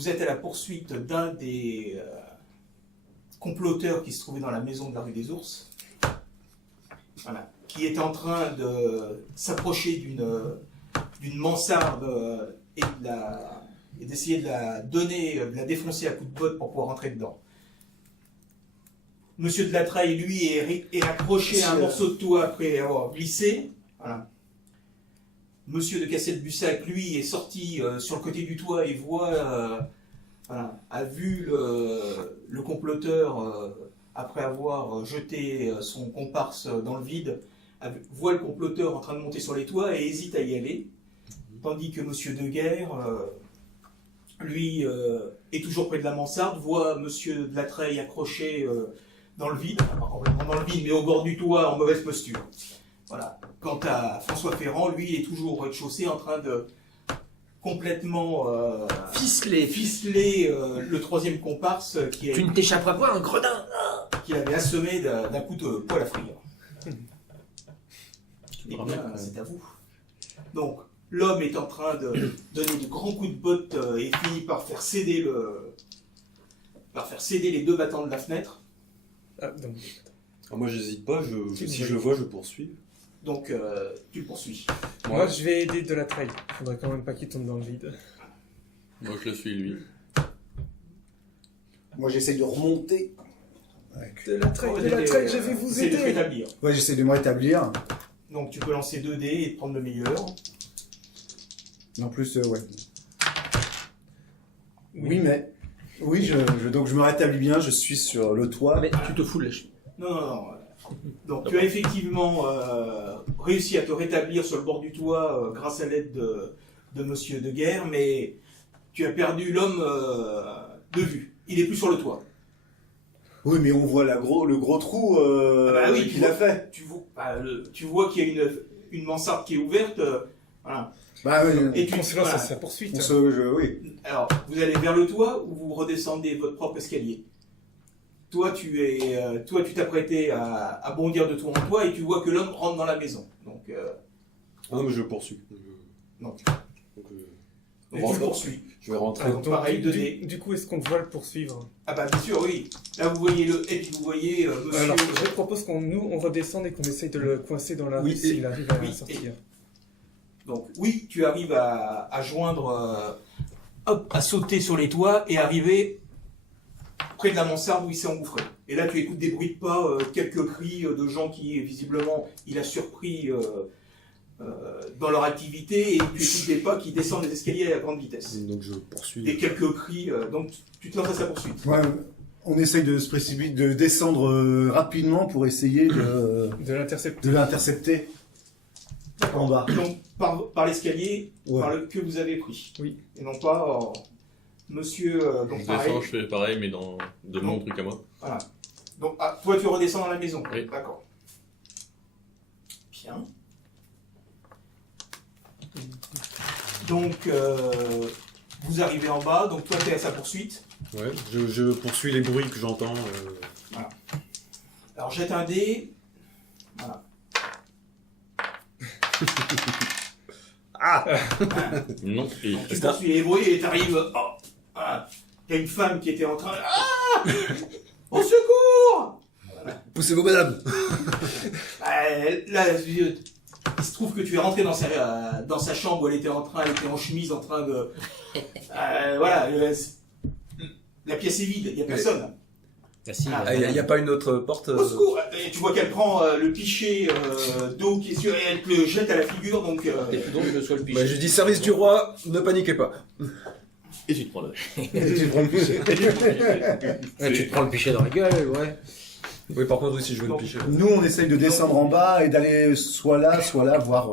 vous êtes à la poursuite d'un des comploteurs qui se trouvait dans la maison de la rue des Ours, voilà, qui est en train de s'approcher d'une mansarde et d'essayer de de la défoncer à coups de botte pour pouvoir rentrer dedans. Monsieur de la Treille, lui, est accroché à un morceau de toit après avoir glissé. Voilà. Monsieur de Cassel-Bussac, lui, est sorti sur le côté du toit et a vu le comploteur, après avoir jeté son comparse dans le vide, voit le comploteur en train de monter sur les toits et hésite à y aller. Tandis que Monsieur de Guerre, lui, est toujours près de la mansarde, voit Monsieur de la Treille accroché dans le vide, dans le vide, mais au bord du toit en mauvaise posture. Voilà. Quant à François Ferrand, lui, il est toujours au rez-de-chaussée en train de complètement ficeler le troisième comparse qui Tu ne t'échapperas pas, un gredin qu'il avait assommé d'un coup de poêle à frire. Eh bien, c'est à vous. Donc, l'homme est en train de donner de grands coups de botte et finit par faire céder les deux battants de la fenêtre. Moi, j'hésite pas. Si je le vois, je poursuis. Donc, tu le poursuis. Moi, je vais aider de la Treille. Faudrait quand même pas qu'il tombe dans le vide. Moi, je le suis, lui. Moi, j'essaie de remonter. De la Treille, je vais vous C'est de te aider. rétablir. Ouais, j'essaie de me rétablir. Donc, tu peux lancer 2 dés et prendre le meilleur. En plus, ouais. Oui, mais... Oui, donc je me rétablis bien, je suis sur le toit. Mais tu te fous de la chemise. Non. Donc, tu as effectivement réussi à te rétablir sur le bord du toit grâce à l'aide de Monsieur de Guerre, mais tu as perdu l'homme de vue. Il est plus sur le toit. Oui, mais on voit le gros trou qu'il a fait. Tu vois qu'il y a une mansarde qui est ouverte. Voilà. Bah oui. Et On se lance à sa poursuite. Oui. Alors, vous allez vers le toit ou vous redescendez votre propre escalier? Toi, tu t'apprêtais à bondir de toit en toit et tu vois que l'homme rentre dans la maison. Donc, Non, mais je poursuis. donc tu rentre. poursuis. Je vais rentrer. Donc, pareil, 2D. Du coup, est-ce qu'on doit le poursuivre? Ah bah bien sûr, oui. Là, vous voyez et puis vous voyez monsieur... Alors, je propose qu'on redescende et qu'on essaye de le coincer dans la rue s'il arrive à sortir. Donc, oui, tu arrives à joindre... à sauter sur les toits et arriver près de la mansarde où il s'est engouffré. Et là, tu écoutes des bruits de pas, quelques cris de gens qui, visiblement, il a surpris dans leur activité, et tu écoutes des pas qui descendent les escaliers à grande vitesse. Donc je poursuis. Et quelques cris, donc tu te lances à sa poursuite. Ouais, on essaye de se précipiter, de descendre rapidement pour essayer de l'intercepter. En bas. Donc, par l'escalier Ouais. que vous avez pris. Oui. Et non pas monsieur... donc Je pareil. descends, je fais pareil, mais de mon truc à moi. Voilà. Donc, toi, tu redescends dans la maison. Oui. D'accord. Bien. Donc, vous arrivez en bas. Donc, toi, tu es à sa poursuite. Ouais, je poursuis les bruits que j'entends. Alors, jette un dé. Voilà. Non, et Donc, tu poursuis les bruits et tu arrives... Il y a une femme qui était en train... Ah Au secours! Poussez-vous, madame. Là, il se trouve que tu es rentré dans sa chambre où elle était en chemise, en train de... voilà, la pièce est vide, il n'y a personne. Il n'y a pas une autre porte Au secours! Et tu vois qu'elle prend le pichet d'eau qui est sur et elle te le jette à la figure, donc... Et puis donc, je sois le pichet. Je dis service du roi, ne paniquez pas. et tu te prends là. Tu prends le pichet. Ouais, tu te prends le pichet dans la gueule, ouais. Oui, par contre, si je veux le Donc, picher. Nous, on essaye de descendre en bas et d'aller soit là, voir...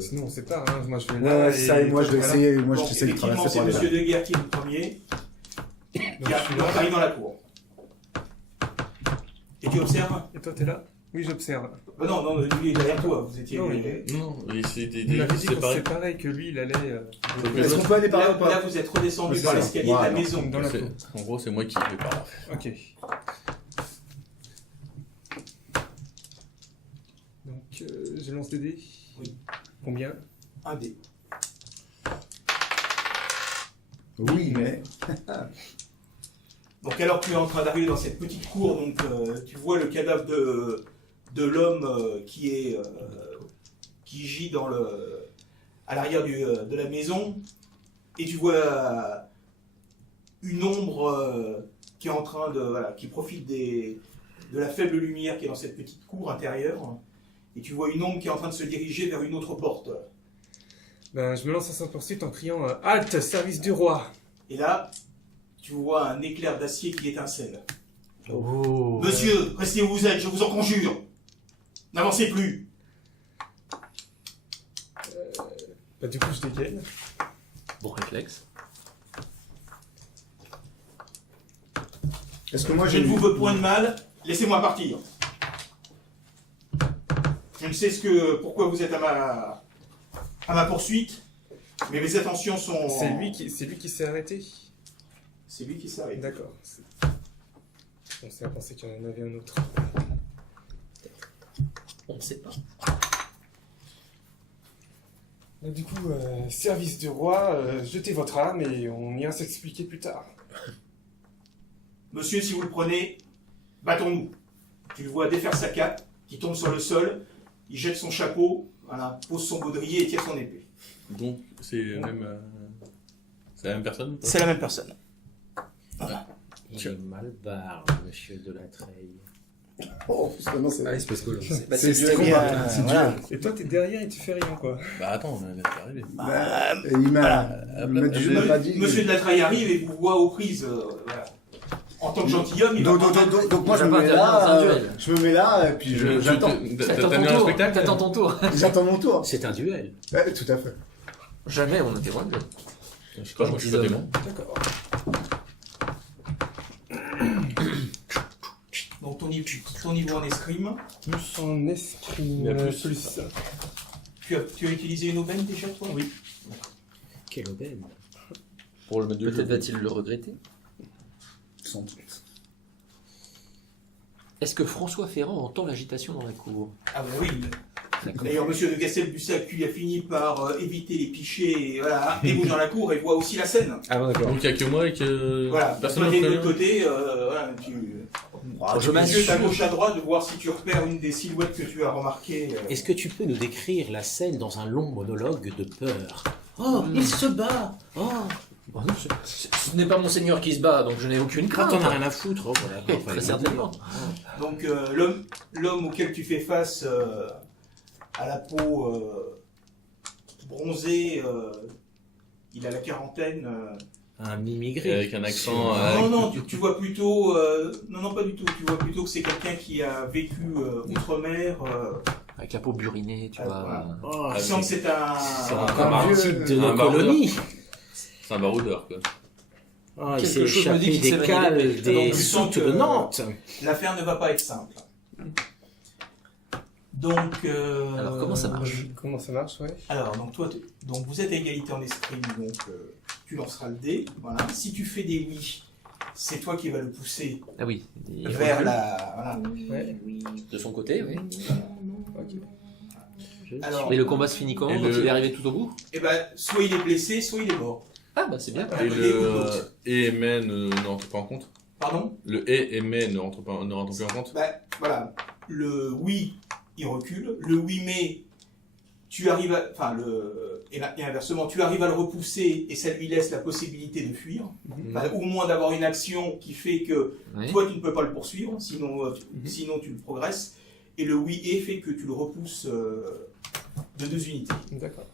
Sinon, on sépare, hein. Moi, je vais Ouais, là. ça, et moi, je vais voilà. essayer, moi, Donc, j'essaie de effectivement, traverser c'est par là. Monsieur Deguerre qui est le premier. Qui arrive dans la cour. Et tu observes? Et toi, t'es là? Oui, j'observe. Non, lui est derrière toi, vous étiez... Non, Non, et c'était Il m'avait dit qu'on se séparé. séparait, que lui, il allait Est-ce qu'on peut aller par là ou Là, pas? vous êtes redescendu C'est par ça. l'escalier de la Voilà. maison. dans la cour. En gros, c'est moi qui vais par là. Ok. Donc, je lance des dés. Oui. Combien? Un dé. Oui, mais... Donc alors que tu es en train d'arriver dans cette petite cour, donc tu vois le cadavre de l'homme qui gît à l'arrière de la maison, et tu vois une ombre qui est en train qui profite de la faible lumière qui est dans cette petite cour intérieure, et tu vois une ombre qui est en train de se diriger vers une autre porte. Ben, je me lance à sa poursuite en criant Halte, service du roi. Et là, tu vois un éclair d'acier qui étincelle. Oh. Monsieur, restez où vous êtes, je vous en conjure. N'avancez plus. Bah, du coup, je dégaine. Bon réflexe. Est-ce que moi Je j'ai... ne vous veux point de mal, laissez-moi partir. Je ne sais pourquoi vous êtes à ma poursuite, mais mes attentions sont... C'est lui qui s'est arrêté. C'est lui qui s'arrête. D'accord. On s'est pensé qu'il y en avait un autre. On ne sait pas. Donc, du coup, service du roi, jetez votre âme et on ira s'expliquer plus tard. Monsieur, si vous le prenez, battons-nous. Tu le vois défaire sa cape, qui tombe sur le sol, il jette son chapeau, voilà, pose son baudrier et tire son épée. Donc, c'est c'est la même personne ou pas C'est la même personne. Il est mal barre, monsieur de la Treille. Oh, non, c'est... Ah, il se passe quoi là C'est très du bien, combat. C'est voilà. dur. Et toi, t'es derrière et tu fais rien, quoi. Bah attends, on vient d'arriver. Et il m'a pas dit... Monsieur de la Traille arrive et vous voit aux prises. Voilà. En tant que gentilhomme, il va prendre Donc moi je On me va mets pas intervenir dans un là, duel. je me mets là et puis j'attends. T'as mis un spectacle T'attends ton tour. J'attends mon tour. C'est un duel. Ouais, tout à fait. Jamais on interrompt le duel. Je sais pas, moi je suis pas démon. D'accord. Donc ton niveau en escrime, Plus en escrime. Il y a plus. tu as utilisé une aubaine déjà toi? Oui. Quelle aubaine. Pour le mettre de Peut-être va-t-il le regretter. Sans doute. Est-ce que François Ferrand entend l'agitation dans la cour? Ah ben oui. D'ailleurs, monsieur de Castel-Bussac, lui a fini par éviter les pichets, et voilà, et bouge dans la cour et voit aussi la scène. Ah bon, d'accord. Donc il n'y a que moi et que Voilà, personne toi t'es de l'autre d'autre. côté, voilà, tu Je yeux à m'assure. gauche à droite de voir si tu repères une des silhouettes que tu as remarquées. Est-ce que tu peux nous décrire la scène dans un long monologue de peur? Oh, il se bat. Oh. Bon, non, ce n'est pas mon seigneur qui se bat, donc je n'ai aucune crainte. T'en as rien à foutre. Oh, voilà, très certainement. Donc l'homme auquel tu fais face à la peau bronzée, il a la quarantaine. Un immigré. Avec un accent. Non, tu vois plutôt... non, pas du tout. Tu vois plutôt que c'est quelqu'un qui a vécu outre-mer. Avec la peau burinée, tu vois. Voilà. Oh, Tu sens que c'est un... c'est encore un type de un nos baroudeur. colonies. C'est un baroudeur quoi. Oh, il Quelque s'est chose me dit échappé qu'il des s'est cales, évadé. Donc, des tu sens soutes que- de Nantes. L'affaire ne va pas être simple. Donc... Alors, comment ça marche? Comment ça marche, ouais. Alors, donc donc vous êtes à égalité en escrime, donc tu lanceras le dé. Voilà. Si tu fais des oui, c'est toi qui vas le pousser Ah oui. vers la... Voilà. Ouais. De son côté, oui. Alors, Mais le combat se finit comment Et quand le- il est arrivé tout au bout? eh ben, soit il est blessé, soit il est mort. Ah bah c'est bien. Un Et côté ou le l'autre. et mais ne rentre pas en compte. Pardon? Le et mais ne rentre plus en compte. Ben, voilà. Le oui, il recule. Le oui, mais tu arrives à... Enfin, et inversement, tu arrives à le repousser et ça lui laisse la possibilité de fuir. Enfin, au moins d'avoir une action qui fait que Oui. toi, tu ne peux pas le poursuivre, sinon, sinon tu le progresses. Et le oui et fait que tu le repousses de 2 unités. D'accord.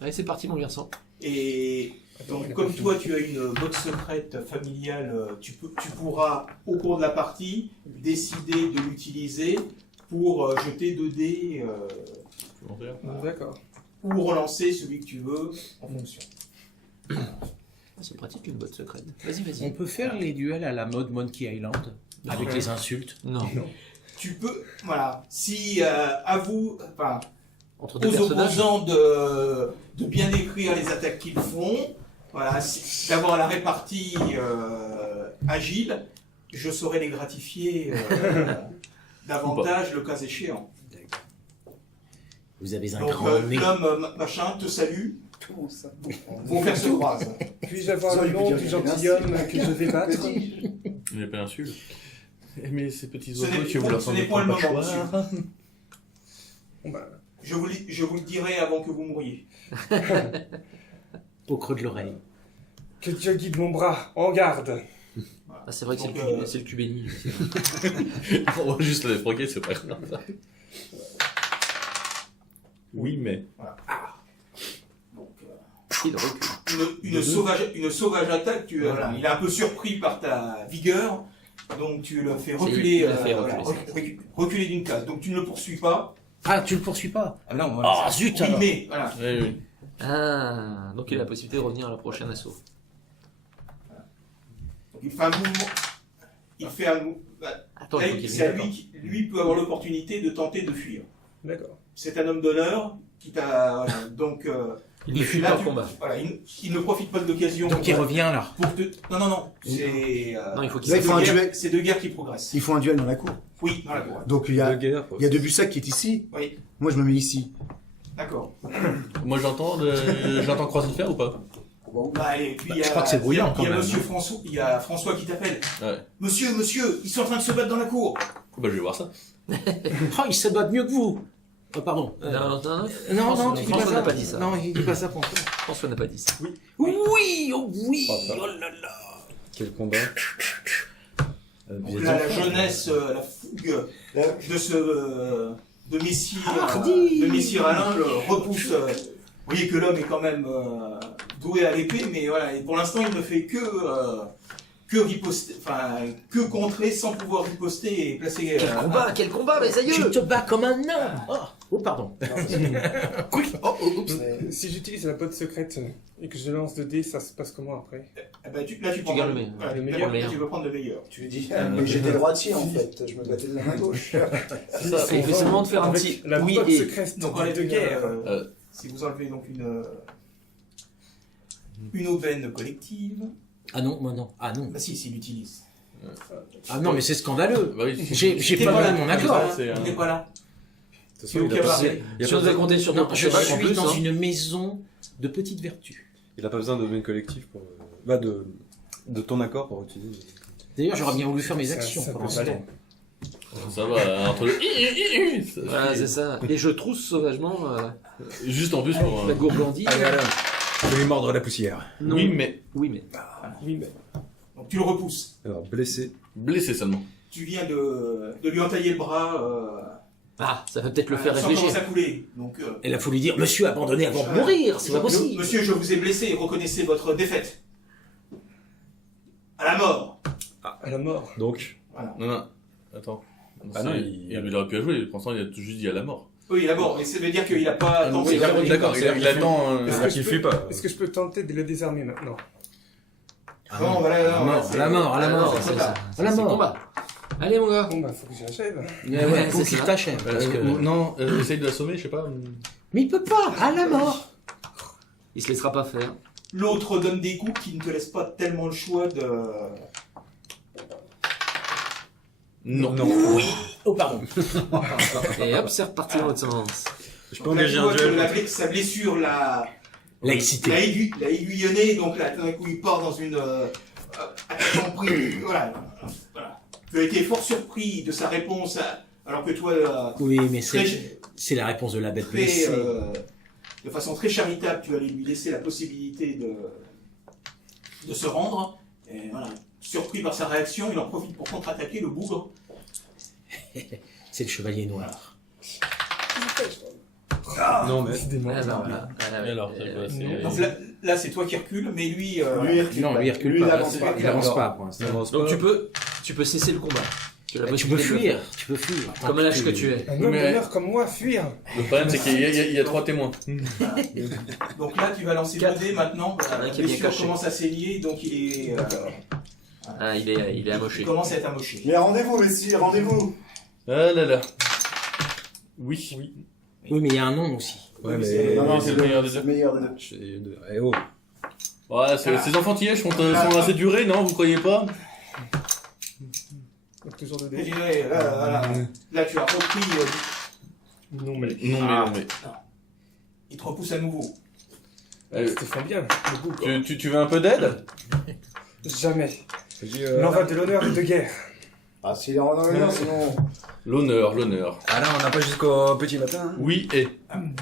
Allez c'est parti mon garçon. Et Attends, donc, il a comme pas toi, tu as une botte secrète familiale, tu pourras, au cours de la partie, décider de l'utiliser pour jeter 2 dés Tu peux mentir. fini. D'accord. ou relancer celui que tu veux en fonction. Ah, c'est pratique une botte secrète. Vas-y, On vas-y. peut faire les duels à la mode Monkey Island, avec les insultes. Non. Tu peux, voilà, si à vous, enfin, Entre deux aux personnages. opposants de bien décrire les attaques qu'ils font, voilà, d'avoir la répartie agile, je saurais les gratifier davantage le cas échéant. Vous avez un Donc grand nez. l'homme machin te salue, Comment ça vos fers se croisent. Puis-je avoir Ça, le il peut nom dire du qu'il y a une gentilhomme insulte. que je vais battre? Il n'est pas insulte. Mais ces petits Ce oiseaux n'est qui vous point- leur ce n'est point le moment, monsieur. Bon, bah, Je vous le dirai avant que vous mouriez. Au creux de l'oreille. que Dieu guide mon bras, en garde. Ah, c'est vrai que Donc, c'est le cubéni. On va juste les froquer, c'est pas grave. Oui, mais. Donc, Il recule. une sauvage attaque, voilà, il est un peu surpris par ta vigueur, donc tu le fais reculer, il l'a fait voilà, reculer, reculer d'une case. Donc tu ne le poursuis pas. Ah, tu le poursuis pas? Ah non, Ah, zut, alors. mais voilà. Oui, oui. Ah, donc il a la possibilité de revenir à la prochaine assaut. Donc il fait un mouvement. Il fait un mouvement. Attends, il faut qu'il C'est vienne. lui peut avoir l'opportunité de tenter de fuir. D'accord. C'est un homme d'honneur qui t'a. Voilà, donc. Il ne fuit là, pas le combat. Voilà, il ne profite pas de l'occasion. Donc il revient là. Pour te... Non. C'est. Non, il faut qu'il Là, il faut un duel. C'est deux guerres qui progressent. Il faut un duel dans la cour. Oui, dans la cour. Donc il y a, De guerre. il y a Debussac qui est ici. Oui, Moi, je me mets ici. d'accord. Moi j'entends croiser le fer ou pas? Bah, et puis, il y a, Je crois que c'est bruyant, il y a quand même. Monsieur François, il y a François qui t'appelle. Ouais. Monsieur, ils sont en train de se battre dans la cour. Bah je vais voir ça. Oh, il se bat mieux que vous. Oh, pardon. Non, Non, tu dis pas François ça. n'a pas dit ça. Non, il dit pas ça pour toi. François n'a pas dit ça. Oui, oh oui. Oh, ça. Oh là là. Quel combat. Donc là, la jeunesse, la fougue de de Messire, Hardy. de Messire Alain le repousse. Vous voyez que l'homme est quand même doué à l'épée, mais voilà, et pour l'instant, il ne fait que riposter, enfin, que contrer sans pouvoir riposter et placer. Quel combat, mes Tu aïeux! te bats comme un homme. Oh, pardon. Oups. Si j'utilise la botte secrète et que je lance 2 dés, ça se passe comment après? Là, tu prends gardes le meilleur. voilà, Le tu meilleur. prends- tu peux prendre le meilleur. Tu lui dis, mais j'étais droitier en fait. Je me battais de la main gauche. Il fait seulement de faire un Avec petit la oui botte et. secrète Donc des enlève 2 guerres. si vous enlevez donc une aubaine collective, Ah non, moi non. Ah non. bah si, s'il l'utilise. Ah non, mais c'est scandaleux. Bah oui. J'ai T'es pas là, donné mon accord. c'est, Il n'est pas là. De toute C'est au façon, il a pas- cabaret. il a Si pas on devait besoin- compter sur Non, notre je cheval, en suis plus, dans hein. une maison de petite vertu. il a pas besoin de domaine collectif pour. Bah, de ton accord pour utiliser. D'ailleurs, j'aurais bien voulu faire mes Ça- actions ça pendant peut ce aller. temps. Ça va, entre le. Voilà, c'est ça. Et je trousse sauvagement Juste en plus pour. la gourgandie. Je vais lui mordre la poussière. Non. Oui, mais Oui, mais. Oui, mais Donc tu le repousses. Alors, blessé. blessé seulement. Tu viens de lui entailler le bras. Ah, ça va peut-être le faire sans réfléchir. commencer à couler. Donc, Et là, faut lui dire, monsieur, abandonné avant de mourir, c'est pas possible. Monsieur, je vous ai blessé. Reconnaissez votre défaite. À la mort. à la mort. Donc, Voilà. Non. Attends. Ah non, il aurait pu jouer. Pour l'instant, il a juste dit à la mort. Oui, la mort. Mais ça veut dire qu'il n'a pas tenté. Oui, d'accord, il attend. Est-ce que qu'il je fuit peux- pas. Est-ce que je peux tenter de le désarmer maintenant? Non, voilà, À la mort, à la mort, à la mort. c'est ça. À la C'est mort. combat. Allez, mon gars. Bon bah faut que j'achève. Ouais, faut c'est qu'il ça. t'achève. Parce que... Non, essaye de l'assommer, je sais pas. Mais il peut pas, à la mort. Il se laissera pas faire. L'autre donne des coups qui ne te laissent pas tellement le choix de. Non. Oh, pardon. Et hop, c'est reparti dans l'autre sens. je peux Donc là, engager tu un vois que duel. sa blessure l'a Laïcité. aiguillonné, donc là, tout d'un coup, il part dans une. Action prise. Voilà. Tu as été fort surpris de sa réponse, alors que toi, Oui, mais très, c'est la réponse de la bête très, blessée. de façon très charitable, tu allais lui laisser la possibilité de se rendre. Et voilà. Surpris par sa réaction, il en profite pour contre-attaquer le bougre. C'est le chevalier noir. Non, mais. Décidément. Ah, bah, voilà. Et alors, c'est quoi, c'est- Donc là, c'est toi qui recule, mais lui. Lui, il recule Non, pas. lui, il recule Lui, pas. il avance pas. Il avance pas pour l'instant. Donc tu peux cesser le combat. Tu as la Tu peux possibilité de le fuir, faire. tu peux fuir. Comme à l'âge que tu es. Un homme Mais- d'honneur comme moi, fuir. Le problème, c'est qu'il y a 3 témoins. Donc là, tu vas lancer 2 Quatre. dés maintenant. Un La qui est bien blessure caché. commence à saigner, donc il est. Ah, il est amoché. Il commence à être amoché. Mais rendez-vous, messieurs, rendez-vous. Ah là là. Oui. Oui, mais il y a un nom aussi. Ouais, Oui, mais. Non, non, c'est c'est le meilleur des le deux. meilleur des deux. Eh oh. Ouais, ces enfantillages sont assez durés, non? Vous croyez pas? Donc toujours 2 Je dés. dirais, là, tu as repris. Non mais. Non, mais. Il te repousse à nouveau. Stéphane bien, le goût, quoi. Tu veux un peu d'aide? Jamais. L'envol de l'honneur et de guerre. Ah, s'il est en honneur, sinon. L'honneur. Ah là, on n'a pas jusqu'au petit matin. Hein. Oui et.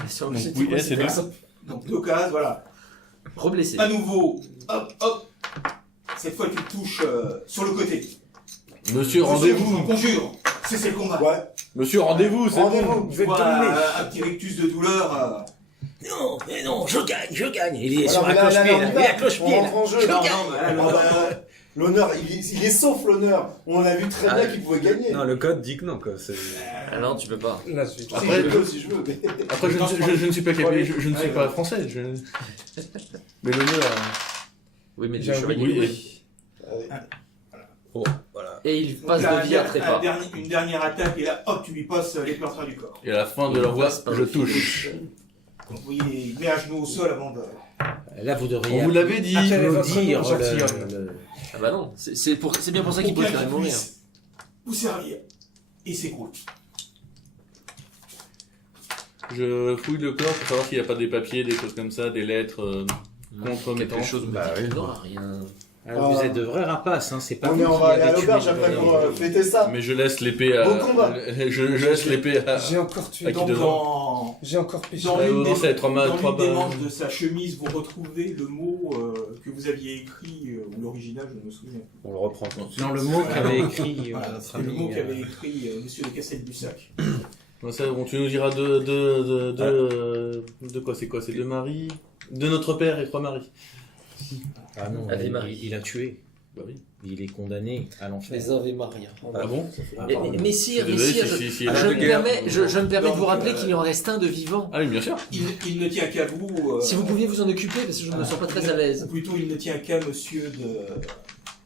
Sur Donc, le site, oui ouais, et c'est deux. Donc deux cases, voilà. Reblessé. À nouveau, hop, hop. Cette fois, tu touches sur le côté. Monsieur, rendez-vous. Je vous conjure, cessez le combat. Ouais. Monsieur, rendez-vous, c'est bon. Rendez-vous. Vous êtes Voilà, dominé. un petit rictus de douleur. Non, mais non, je gagne. Il est Voilà, sur la mais là, cloche-pied, on y là. va. Il est à cloche-pied, On là. rentre en jeu. Je Non, gagne. Non, mais non, l'honneur, il est sauf l'honneur. On a vu très bien qu'il pouvait gagner. Non, le code dit que non, quoi. C'est... Ah non, tu peux pas. Là, je vais... Si Après, je peux, si je veux. mais- Après, je ne suis pas capable, je ne suis pas français. Mais l'honneur. Oui, mais du J'ai un chevalier. oui, oui. Bon, voilà. Et il Donc passe là, de vie à trépas. une dernière attaque et là, hop, tu lui passes les plâtras du corps. Et à la fin de leur voix, passe par je le touche. Donc vous voyez, il met à genoux au sol avant de... Là, vous devriez On vous l'avait dit. Quel est votre applaudir nom, gentilhomme Ah bah non, c'est bien pour ça qu'il Aucun préférait qui mourir. puisse vous servir. Et s'écroule. Je fouille le corps pour savoir s'il n'y a pas des papiers, des choses comme ça, des lettres compromettantes. Quelque chose me Bah dit oui. qu'il n'aura rien. Vous êtes de vrais rapaces, hein. C'est pas On vous est en qui va aller à avez tué l'auberge le après pour bonhomme. fêter ça. Mais je laisse l'épée à. Bon combat. Je laisse l'épée à. J'ai encore tué. À qui Donc devant dans, J'ai encore péché. dans Ouais, l'une aux des, ancêtres, dans trois l'une des balles. manches de sa chemise, vous retrouvez le mot que vous aviez écrit, ou l'original, je ne me souviens plus. On le reprend. Non, le mot qu'avait écrit Voilà, notre c'était le ami, mot qu'avait écrit Monsieur de Cassel-Bussac. Ça, bon, tu nous diras de quoi c'est quoi? C'est de Marie, de notre père et trois Marie. Ah non, Ave Maria. il a tué. Bah oui. Il est condamné à l'enfer. Les Ave Maria. Ah bon? Mais sire, Désolé, je si- me permets, je me permets de vous Donc, rappeler qu'il en reste un de vivant. Ah oui, bien sûr. Il ne tient qu'à vous. Si vous pouviez vous en occuper, parce que je ne me sens pas très à Ou l'aise. plutôt, il ne tient qu'à Monsieur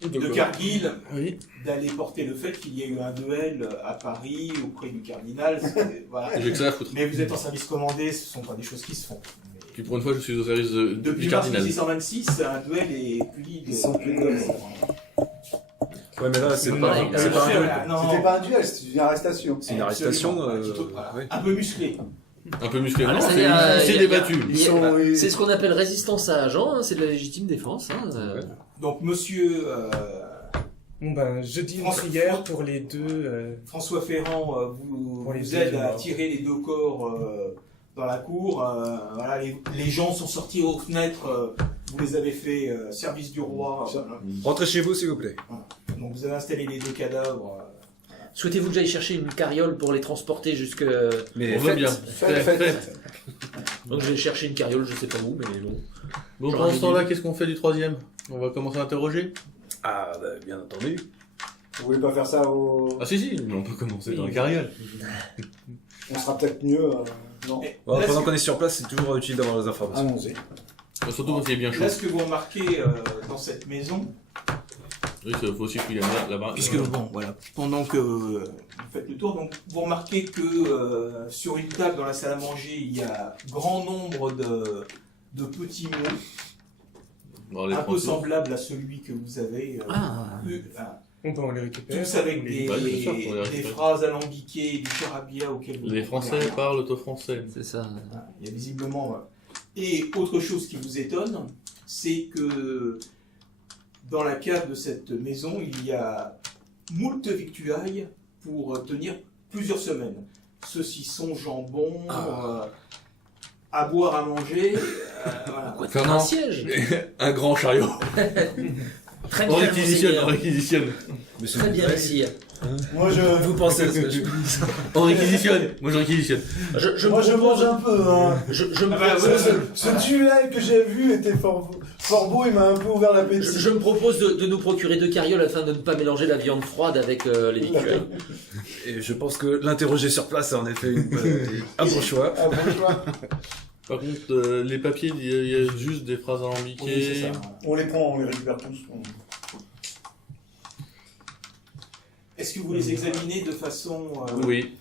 de Cargill Oui. d'aller porter le fait qu'il y ait eu un duel à Paris auprès du cardinal. Voilà. J'ai que ça à foutre. Mais vous êtes en service commandé, ce ne sont pas des choses qui se font. Puis pour une fois, je suis au service Depuis du mars cardinal. 1626, un duel est puni de... Sans plus de gomme. Ouais, mais là, c'est Non, pas, non, c'est pas un duel. non. C'était pas un duel, c'était une arrestation. C'est une arrestation. Voilà. Ouais. Un peu musclé. Un peu musclé. Ah, Non, ça y c'est- est, il s'est y a- débattu. Ils sont. C'est ce qu'on appelle résistance à agent, hein, c'est de la légitime défense. Hein, Donc monsieur Bon ben, je dis une François- prière pour les deux. François Ferrand vous, Pour les vous deux aide à morts. tirer les deux corps dans la cour. Voilà, les gens sont sortis aux fenêtres. Vous les avez fait service du roi. Voilà. Rentrez chez vous, s'il vous plaît. Donc vous avez installé les deux cadavres. Souhaitez-vous que j'aille chercher une carriole pour les transporter jusque... Mais On veut bien. Faites. Donc je vais chercher une carriole, je sais pas où, mais bon. Bon, J'aurais pendant ce dit- temps-là, qu'est-ce qu'on fait du troisième? On va commencer à interroger? Ah, bah, bien entendu. Vous voulez pas faire ça au. Ah si, mais on peut commencer dans la carriole. On sera peut-être mieux. Non. Bon, Là, pendant ce- qu'on est sur place, c'est toujours utile d'avoir les informations. Allons-y. Surtout quand il est bien chaud. Là, ce que vous remarquez dans cette maison, Oui, il faut aussi fouiller là-bas. puisque bon, voilà, pendant que vous faites le tour, donc vous remarquez que sur une table dans la salle à manger, il y a grand nombre de petits mots, Bon, les un peu Français. semblables à celui que vous avez eu. On peut on les récupérer. Tous avec on les- Ouais, bien sûr, pour les des récupérer. phrases alambiquées et du charabia auquel vous Les ne Français comprenez rien. parlent au français. C'est ça. Voilà, il y a visiblement. Et autre chose qui vous étonne, c'est que dans la cave de cette maison, il y a moult victuailles pour tenir plusieurs semaines. Saucisson, jambon, à boire, à manger. Voilà. Quoi, Fernand. un siège. Un grand chariot. Très On bien, réquisitionne, on monseigneur. réquisitionne. Très bien, messire. Moi je. Vous pensez à ce que je... On réquisitionne. Moi je réquisitionne. Moi je mange un peu. Hein. Je me Ah bah, propose, Ce duel que j'ai vu était fort beau, il m'a un peu ouvert l'appétit. je me propose de nous procurer deux carrioles afin de ne pas mélanger la viande froide avec les victuailles. Et je pense que l'interroger sur place, c'est en effet un bon choix. Ah, bon choix. Par contre, les papiers, il y a juste des phrases Oui, c'est alambiquées. ça. On les prend, on les récupère tous. Est-ce que vous les examinez de façon... Oui.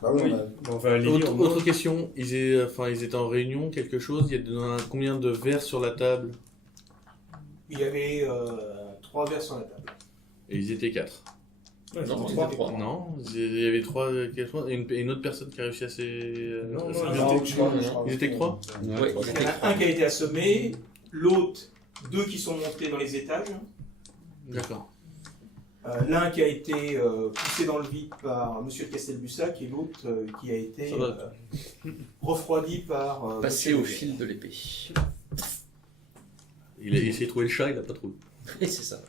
Bah oui, Oui. on a- Bon, on va les lire. Autre, au moins. autre question. Ils étaient en réunion, quelque chose. Il y a combien de verres sur la table? Il y avait 3 verres sur la table. Et ils étaient 4. Ouais, Non, c'était trois. trois. Non, il y avait trois, et une autre personne qui a réussi à Non, à non, se- non, je crois, Ils étaient que trois. Ouais, Il y en a un qui a été assommé, l'autre, deux qui sont montés dans les étages. D'accord. L'un qui a été poussé dans le vide par Monsieur de Castelbussac et l'autre qui a été Ça va. refroidi par Passer Monsieur au Weber. fil de l'épée. Il a essayé de trouver le chat, il a pas trouvé. Et c'est ça.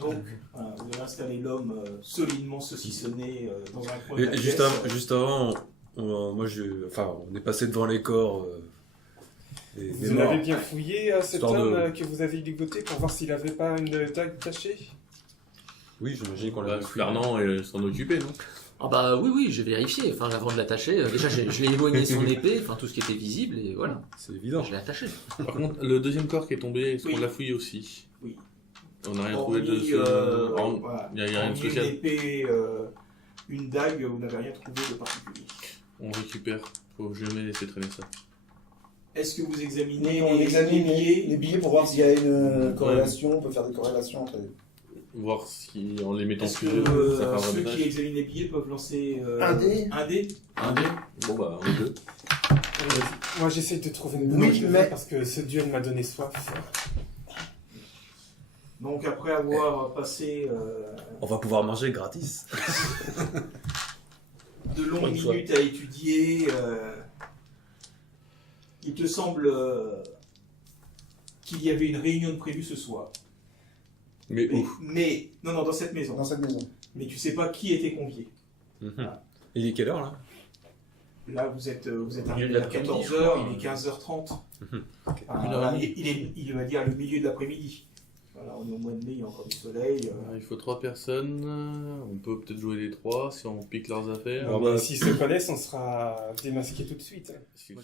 Donc, voilà, vous avez installé l'homme solidement saucissonné dans un coin de Et la juste, pièce. juste avant, on est passé devant les corps. Des Vous morts. l'avez bien fouillé, cet Histoire homme de- que vous avez ligoté pour voir s'il avait pas une dague cachée? Oui, j'imagine qu'on Bah, l'a Fernand s'en occupait, non? Ah bah oui, j'ai vérifié. Enfin, avant de l'attacher, déjà je l'ai éloigné son épée, enfin tout ce qui était visible, et voilà. C'est évident. Je l'ai attaché. Par contre, le deuxième corps qui est tombé, est-ce Oui. qu'on l'a fouillé aussi? Oui. On n'a rien trouvé de Hormis, ce... voilà, Il y a rien de hormis spécial. une épée, une dague, vous n'avez rien trouvé de particulier. On récupère. Faut jamais laisser traîner ça. Est-ce que vous examinez On examine les billets pour voir s'il y a une corrélation, on peut faire des corrélations entre les... Voir si en les mettant Est-ce que plusieurs, ça fait un vrai ceux ménage. qui examinent les billets peuvent lancer Un dé un dé Un dé. Bon bah, on est deux. Moi, j'essaie de trouver une Oui, bonne mais- parce que ce duel m'a donné soif. Donc après avoir passé On va pouvoir manger gratis. de longues Une fois. minutes à étudier, il te semble qu'il y avait une réunion de prévue ce soir. Mais où? Mais non, dans cette maison. dans cette maison. Mais tu sais pas qui était convié. Il est quelle heure là? Là, vous êtes Milieu arrivé de à l'après-midi, 14h, je crois. il est 15h30. Ok. Voilà, il va dire le milieu de l'après-midi. Voilà, on est au mois de mai, il y a encore du soleil. Il faut 3 personnes. On peut peut-être jouer les 3 si on pique leurs affaires. Alors, bah, S'ils se connaissent, on sera démasqués tout de suite. Si-